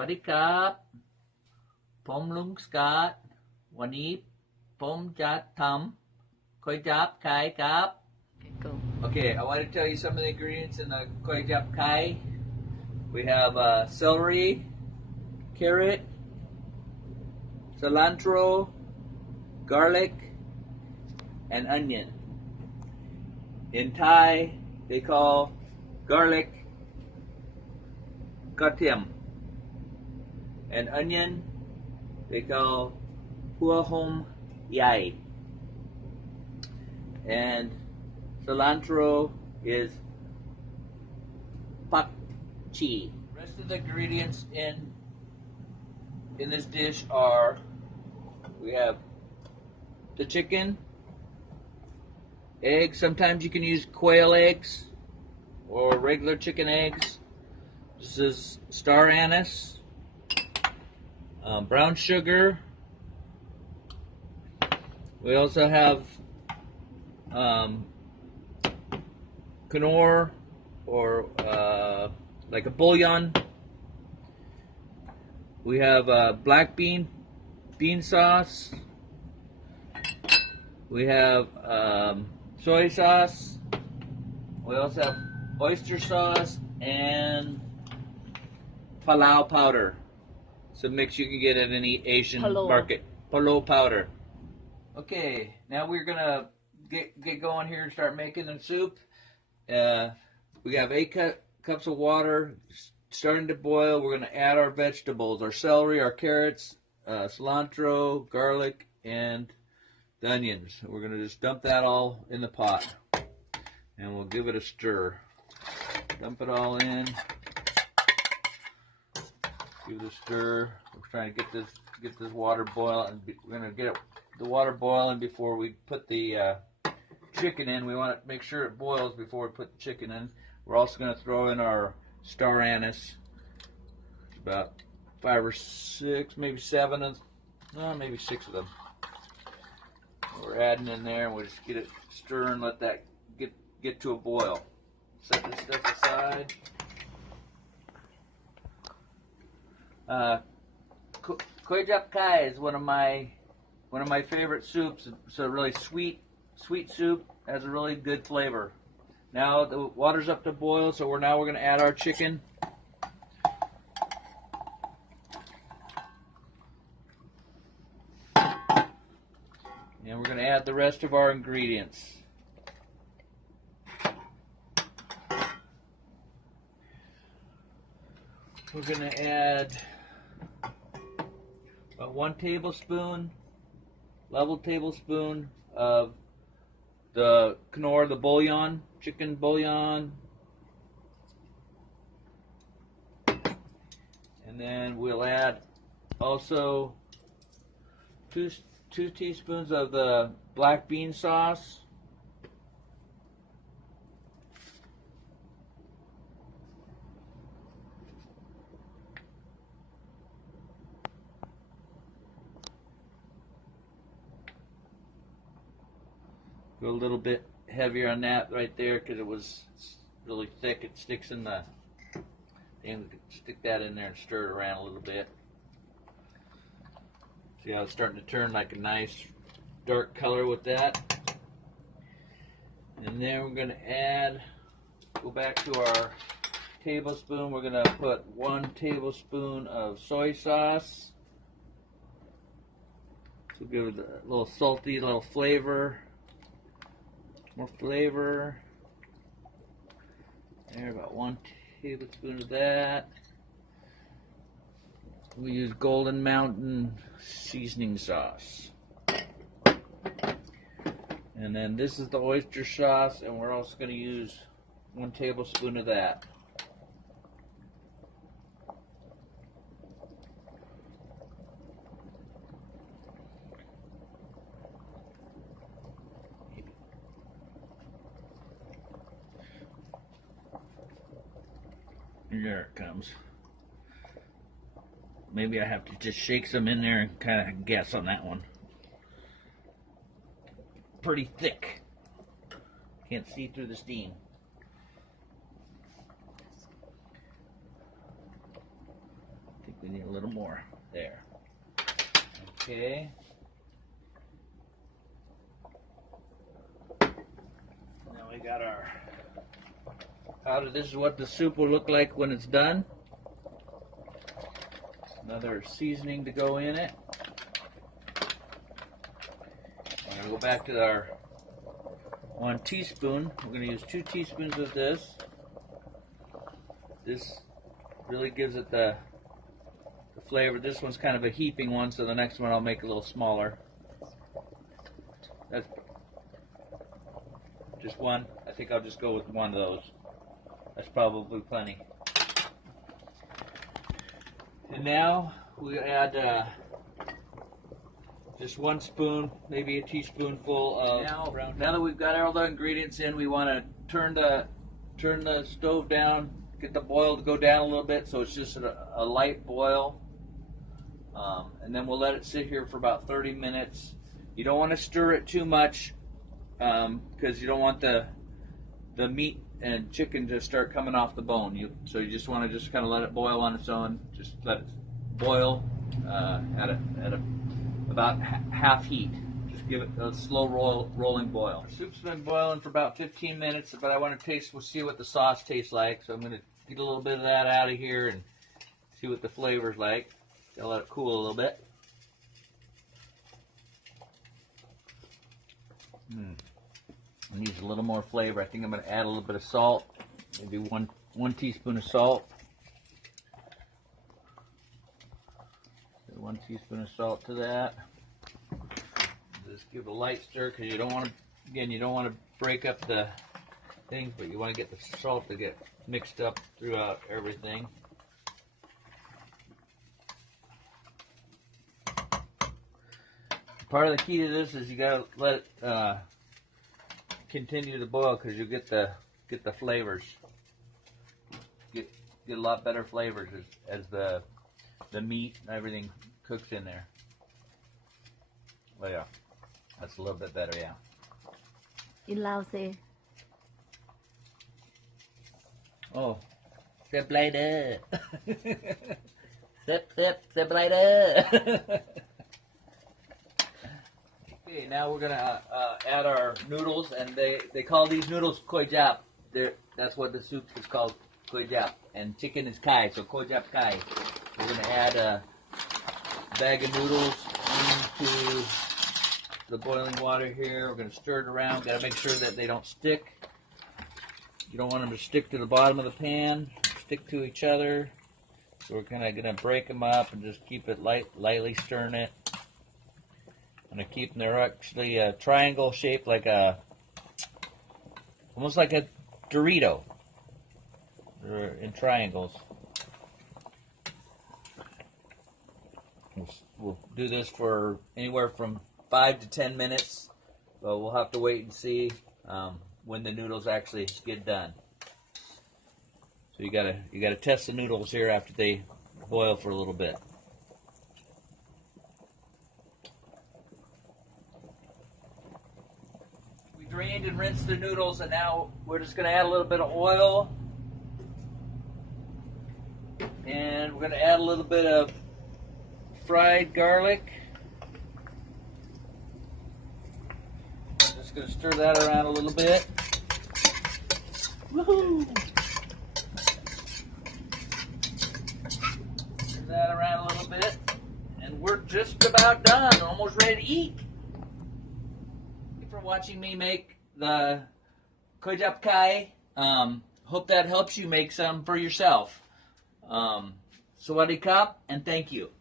วัสดีครับผมลุงสกอตวันนี้ผมจะทำก๋วยจั๊บไข่ครับ Go. Okay, I want to tell you some of the ingredients in the Koi Jap Kai. We have celery, carrot, cilantro, garlic, and onion. In Thai, they call garlic katiam, and onion they call hua hom yai, and cilantro is pak chi. Rest of the ingredients in this dish are we have the chicken, eggs. Sometimes you can use quail eggs or regular chicken eggs. This is star anise, brown sugar. We also have Knorr or like a bouillon. We have black bean sauce. We have soy sauce. We also have oyster sauce and palau powder. It's a mix you can get at any Asian market. Palau powder. Okay, now we're gonna get going here and start making the soup. We have 8 cups of water starting to boil. We're gonna add our vegetables, our celery, our carrots, cilantro, garlic, and the onions. We're gonna just dump that all in the pot, and we'll give it a stir. Dump it all in. Give it a stir. We're trying to get this water boiling. We're gonna get the water boiling before we put the chicken in. We want to make sure it boils before we put the chicken in. We're also going to throw in our star anise. It's about 5 or 6, maybe 7 of, maybe 6 of them. We're adding in there, and we'll just get it stirring. Let that get to a boil. Set this stuff aside. Koi Jap Kai is one of my favorite soups. It's a really sweet soup. Has a really good flavor. Now the water's up to boil, so we're going to add our chicken. And we're going to add the rest of our ingredients. We're going to add about 1 level tablespoon of the Knorr, the bouillon, chicken bouillon. And then we'll add also 2 teaspoons of the black bean sauce. Go a little bit heavier on that right there because it was really thick. It sticks in the thing. We could stick that in there and stir it around a little bit. See how it's starting to turn like a nice dark color with that. And then we're going to go back to our tablespoon. We're going to put 1 tablespoon of soy sauce. So give it a little salty, little flavor. More flavor. There, about 1 tablespoon of that. We use Golden Mountain seasoning sauce. And then this is the oyster sauce, and we're also going to use 1 tablespoon of that. There it comes. Maybe I have to just shake some in there and kind of guess on that one. Pretty thick. Can't see through the steam. I think we We need a little more there. Okay. Now we got our powder. This is what the soup will look like when it's done. Another seasoning to go in it. I'm going to go back to our 1 teaspoon. We're going to use 2 teaspoons of this. This really gives it the flavor. This one's kind of a heaping one, so the next one I'll make a little smaller. That's just one. I think I'll just go with one of those. That's probably plenty. And now we add just 1 spoon, maybe a teaspoonful of. Now that we've got all the ingredients in, we want to turn the stove down, get the boil to go down a little bit, so it's just a light boil. And then we'll let it sit here for about 30 minutes. You don't want to stir it too much because you don't want the meat and chicken to start coming off the bone. So you just want to just kind of let it boil on its own. Just let it boil at about half heat. Just give it a slow rolling boil. Our soup's been boiling for about 15 minutes, but I want to see what the sauce tastes like. So I'm going to get a little bit of that out of here and see what the flavor's like. Gotta let it cool a little bit. I need a little more flavor. I think I'm going to add a little bit of salt, maybe one teaspoon of salt. 1 teaspoon of salt to that. Just give it a light stir because you don't want to break up the things, but you want to get the salt to get mixed up throughout everything. Part of the key to this is you gotta let it continue to boil because you get the flavors. Get a lot better flavors as the meat and everything cooks in there. Well, yeah, that's a little bit better, yeah. In Lao say. Oh, step later. Step later. Okay, now we're gonna add our noodles, and they call these noodles koi jap. That's what the soup is called, koi jap, and chicken is kai, so koi jap kai. We're gonna add a bag of noodles into the boiling water here. We're gonna stir it around. Gotta make sure that they don't stick. You don't want them to stick to the bottom of the pan, stick to each other. So we're kind of gonna break them up and just keep it lightly stirring it. I'm gonna keep them. They're actually a triangle shape, like almost like a Dorito. They're in triangles. We'll do this for anywhere from 5 to 10 minutes. So we'll have to wait and see when the noodles actually get done. So you gotta test the noodles here after they boil for a little bit. We drained and rinsed the noodles, and now we're just gonna add a little bit of oil, and we're gonna add a little bit of fried garlic. I'm just gonna stir that around a little bit. Woohoo! Stir that around a little bit, and we're just about done. Almost ready to eat. Thank you for watching me make the koi jap kai. Hope that helps you make some for yourself. Sawadee kap, and thank you.